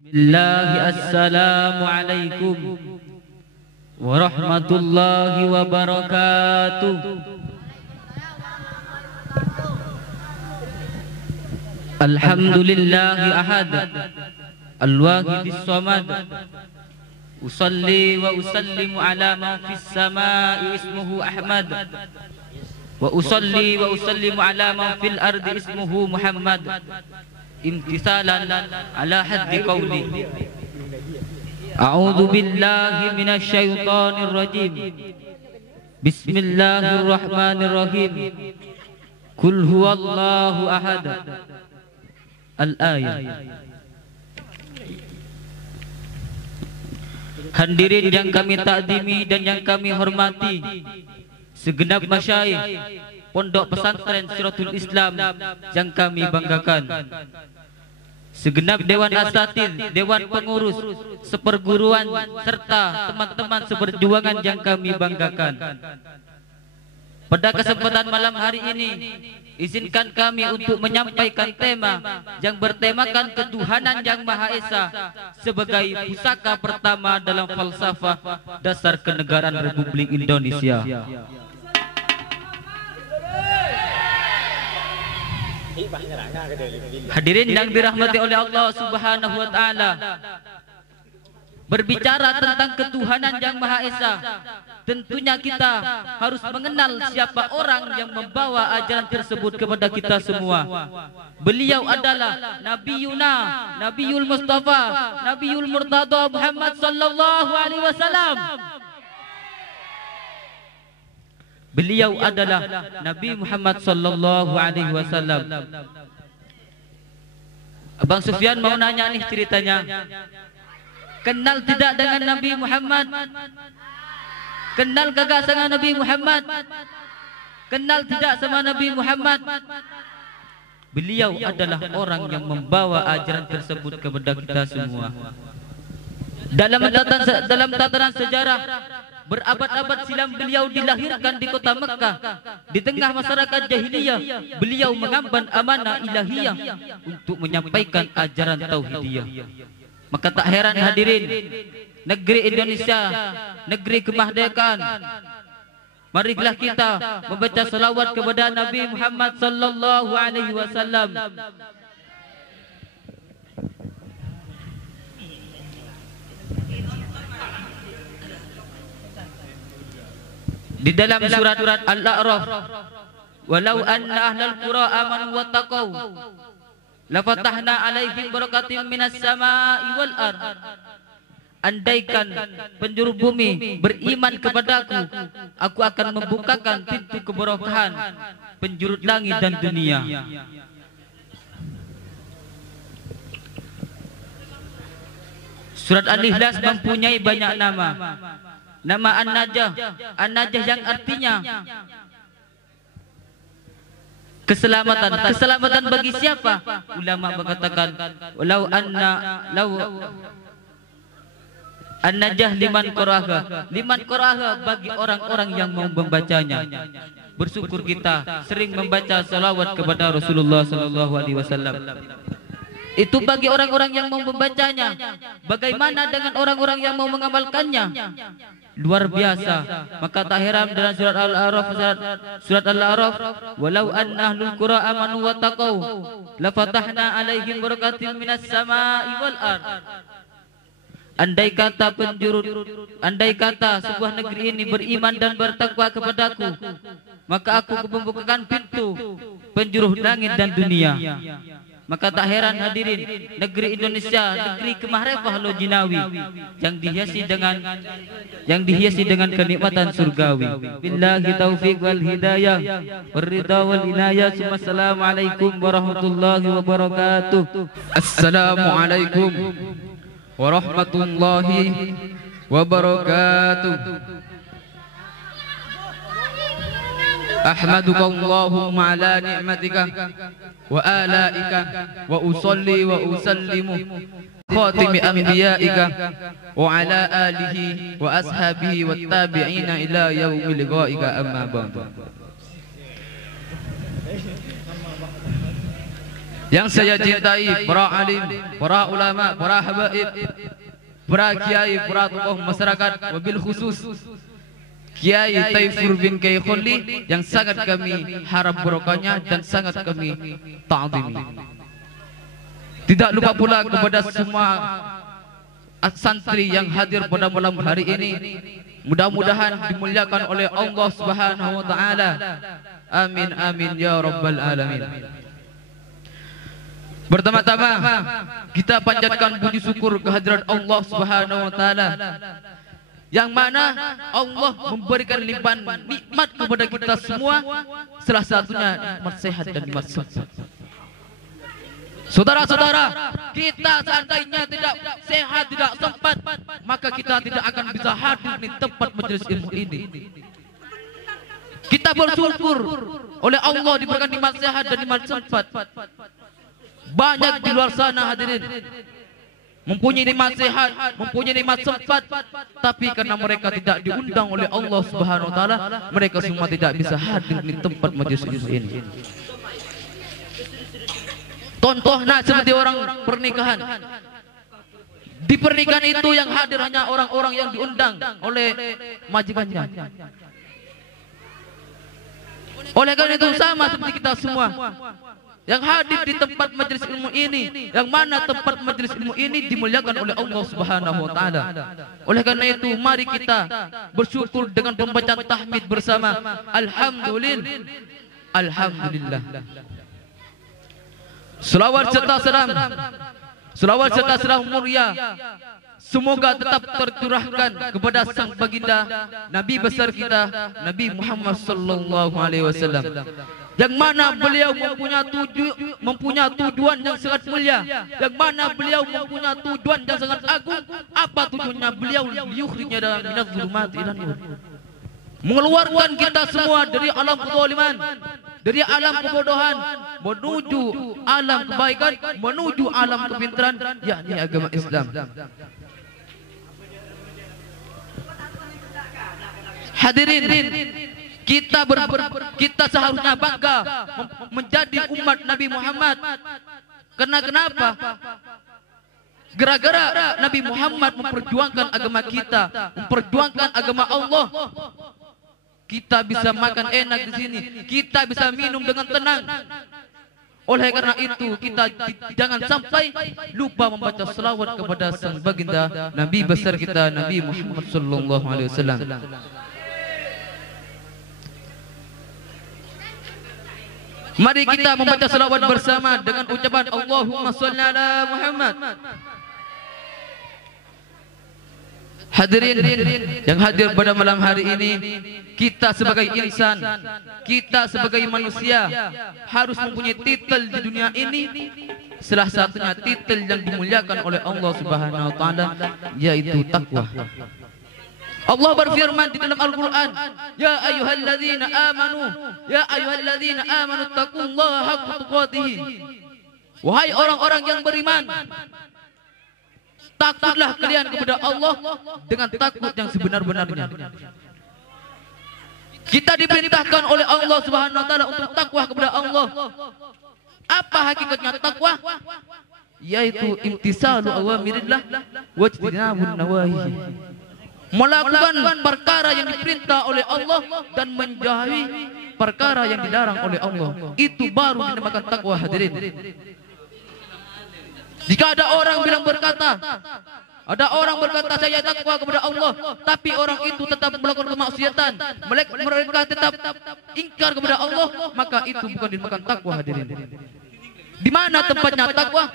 Billahi assalamualaikum warahmatullahi wabarakatuh. Alhamdulillahi ahad al-wahidis samad. Usalli wa usallimu ala man fis samai ismuhu Ahmad, wa usalli wa usallimu ala man fil ardi ismuhu Muhammad, imtisalan ala haddi qawli. A'udzu billahi minasy syaithanir rajim. Bismillahirrahmanirrahim. Qul huwallahu ahad. Al-ayat. Hadirin yang kami takdimi dan yang kami hormati, segenap masyayikh Pondok Pesantren Siratul Islam yang kami banggakan, segenap dewan asatidz, dewan pengurus, seperguruan serta teman-teman seperjuangan yang kami banggakan. Pada kesempatan malam hari ini, izinkan kami untuk menyampaikan tema yang bertemakan ketuhanan yang Maha Esa sebagai pusaka pertama dalam falsafah dasar kenegaraan Republik Indonesia. Hadirin yang dirahmati oleh Allah Subhanahu wa taala, berbicara tentang ketuhanan yang Maha Esa, tentunya kita harus mengenal siapa orang yang membawa ajaran tersebut kepada kita semua. Beliau adalah Nabiyuna, Nabiyul Mustafa, Nabiyul Murtada Muhammad sallallahu alaihi wasallam. Beliau adalah Nabi Muhammad sallallahu alaihi wasallam. Abang Sufyan mau nanya nih ceritanya. Kenal tidak dengan Nabi Muhammad? Kenal kagak sama Nabi Muhammad? Kenal tidak sama Nabi Muhammad? Beliau adalah orang yang membawa ajaran tersebut kepada kita semua. Dalam tataran sejarah, berabad-abad silam beliau dilahirkan di kota Mekah. Di tengah masyarakat jahiliyah, beliau mengemban amanah ilahiyah untuk menyampaikan ajaran tauhidiyah. Maka tak heran hadirin, negeri Indonesia, negeri kemerdekaan, marilah kita membaca salawat kepada Nabi Muhammad sallallahu alaihi wasallam. Di dalam surat Al-A'raf, walau anna ahlal qura amanu wattaqau lafatahna alaihim barakatim minas samai wal ard. Andaikan penjuru bumi beriman kepadaku, aku akan membukakan pintu keberkahan penjuru langit dan dunia. Surat Al-Ikhlas mempunyai banyak nama. Nama An-Najah, An-Najah yang artinya keselamatan. Keselamatan bagi siapa? Ulama mengatakan walau An-Najah liman qaraha. Liman qaraha bagi orang-orang yang mau membacanya. Bersyukur kita sering membaca salawat kepada Rasulullah sallallahu alaihi wasallam. Itu bagi orang-orang yang mau membacanya. Bagaimana dengan orang-orang yang mau mengamalkannya? Luar biasa. Maka tak heran dalam surat Al-A'raf, walau anna ahlul qura amanu wattaqau lafatahna alaihim barakatim minas samai wal ard. Andai kata sebuah negeri ini beriman dan bertakwa kepadaku, maka aku membukakan pintu penjuru langit dan dunia. Maka tak heran hadirin, negeri Indonesia, negeri kemarifah lojinawi yang dihiasi dengan kenikmatan surgawi. Billahi taufiq wal hidayah, waridha wal inayah. Assalamualaikum warahmatullahi wabarakatuh. Assalamualaikum warahmatullahi wabarakatuh. Ahmaduka Allahumma ala ni'matika wa alaika wa usalli wa usallimu khatimi anbiya'ika wa ala alihi wa ashabihi wa tabi'ina ila yaumil liqa'ika amma ba'du. yang saya cintai, para alim, para ulama, para habaib, para kiai, para tokoh masyarakat, wabil khusus Kiai Taifur bin Kiai Khulli yang sangat kami harap barokahnya dan sangat kami ta'zimi. Tidak lupa pula kepada semua santri yang hadir pada malam hari ini, mudah-mudahan dimuliakan oleh Allah Subhanahu wa taala. Amin amin ya rabbal alamin. Pertama-tama kita panjatkan puji syukur kehadirat Allah Subhanahu wa taala, yang mana Allah memberikan limpahan nikmat kepada kita semua, salah satunya nikmat sehat dan nikmat sempat. Saudara-saudara, kita seandainya tidak sehat, tidak sempat, maka kita tidak akan bisa hadir di tempat majelis ilmu ini. Kita bersyukur oleh Allah diberikan nikmat sehat dan nikmat sempat. Banyak di luar sana hadirin mempunyai nikmat sehat, mempunyai nikmat sempat, tapi karena mereka tidak diundang oleh Allah Subhanahu wa taala, mereka semua tidak bisa hadir di tempat majelis ini. Contohnya seperti orang pernikahan. Di pernikahan itu yang hadir hanya orang-orang yang diundang oleh majikannya. Oleh karena itu sama seperti kita semua yang hadir di tempat majelis ilmu ini, yang mana tempat majelis ilmu ini dimuliakan oleh Allah Subhanahu wa taala. Oleh karena itu mari kita bersyukur dengan pembacaan tahmid bersama. Alhamdulillah, alhamdulillah. Selawat serta salam mulia semoga tetap tercurahkan kepada sang baginda Nabi besar kita, Nabi Muhammad sallallahu alaihi wasallam, yang mana beliau mempunyai tujuan yang sangat mulia, yang mana beliau mempunyai tujuan yang sangat agung. Apa tujuannya beliau? Liyukhrijna minadz zulumati ilan nur, mengeluarkan kita semua dari alam kezaliman, dari alam kebodohan menuju alam kebaikan, menuju alam kepintaran, yakni agama Islam. Hadirin, kita seharusnya bangga menjadi umat Nabi Muhammad. Kenapa? Gara-gara Nabi Muhammad memperjuangkan agama kita, memperjuangkan agama Allah, kita bisa makan enak di sini, kita bisa minum dengan tenang. Oleh karena itu kita jangan sampai lupa membaca selawat kepada sang baginda Nabi besar kita, Nabi Muhammad sallallahu alaihi wasallam. Mari kita membaca selawat bersama dengan ucapan Allahumma shalli ala Muhammad. Hadirin yang hadir pada malam hari ini, kita sebagai insan, kita sebagai manusia harus mempunyai titel di dunia ini. Salah satunya titel yang dimuliakan oleh Allah Subhanahu wa taala, yaitu takwa. Allah berfirman di dalam Al-Quran, Ya ayyuhalladzina amanu taqullaha haqqa tuqatih. Wahai orang-orang yang beriman, takutlah kalian kepada Allah dengan takut yang sebenar-benarnya. Kita diperintahkan oleh Allah Subhanahu wa taala untuk takwa kepada Allah. Apa hakikatnya takwa? Yaitu imtisalu awamirillah wa ijtinabun nawahi. Melakukan perkara yang diperintah oleh Allah dan menjauhi perkara yang dilarang oleh Allah. Itu baru dinamakan takwa, hadirin. Jika ada orang berkata saya takwa kepada Allah, tapi orang itu tetap melakukan kemaksiatan, mereka tetap ingkar kepada Allah, maka itu bukan dinamakan takwa, hadirin. Di mana tempatnya takwa?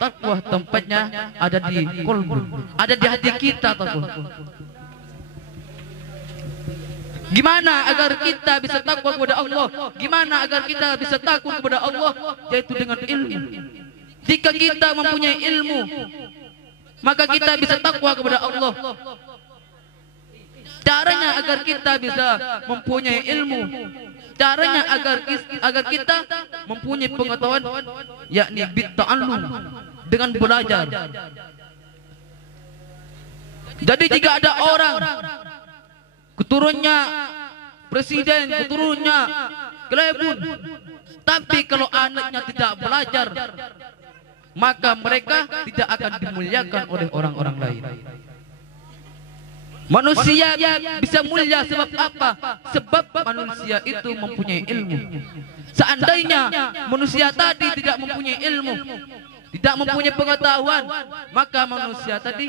Takwa tempatnya ada di qalbu, ada di hati kita takwa. Gimana agar kita bisa takwa kepada Allah? Gimana agar kita bisa takut kepada Allah? Yaitu dengan ilmu. Jika kita mempunyai ilmu, maka kita bisa takwa kepada Allah. Caranya agar kita bisa mempunyai ilmu, caranya agar kita mempunyai pengetahuan, yakni bitta'allum, dengan belajar. Jadi jika ada orang keturunnya presiden, keturunnya kelebun, Tapi kalau anaknya tidak belajar, maka mereka tidak akan dimuliakan oleh orang-orang lain. Manusia bisa mulia sebab apa? Sebab manusia itu mempunyai ilmu. Seandainya manusia tadi tidak mempunyai ilmu, tidak mempunyai pengetahuan, maka manusia tadi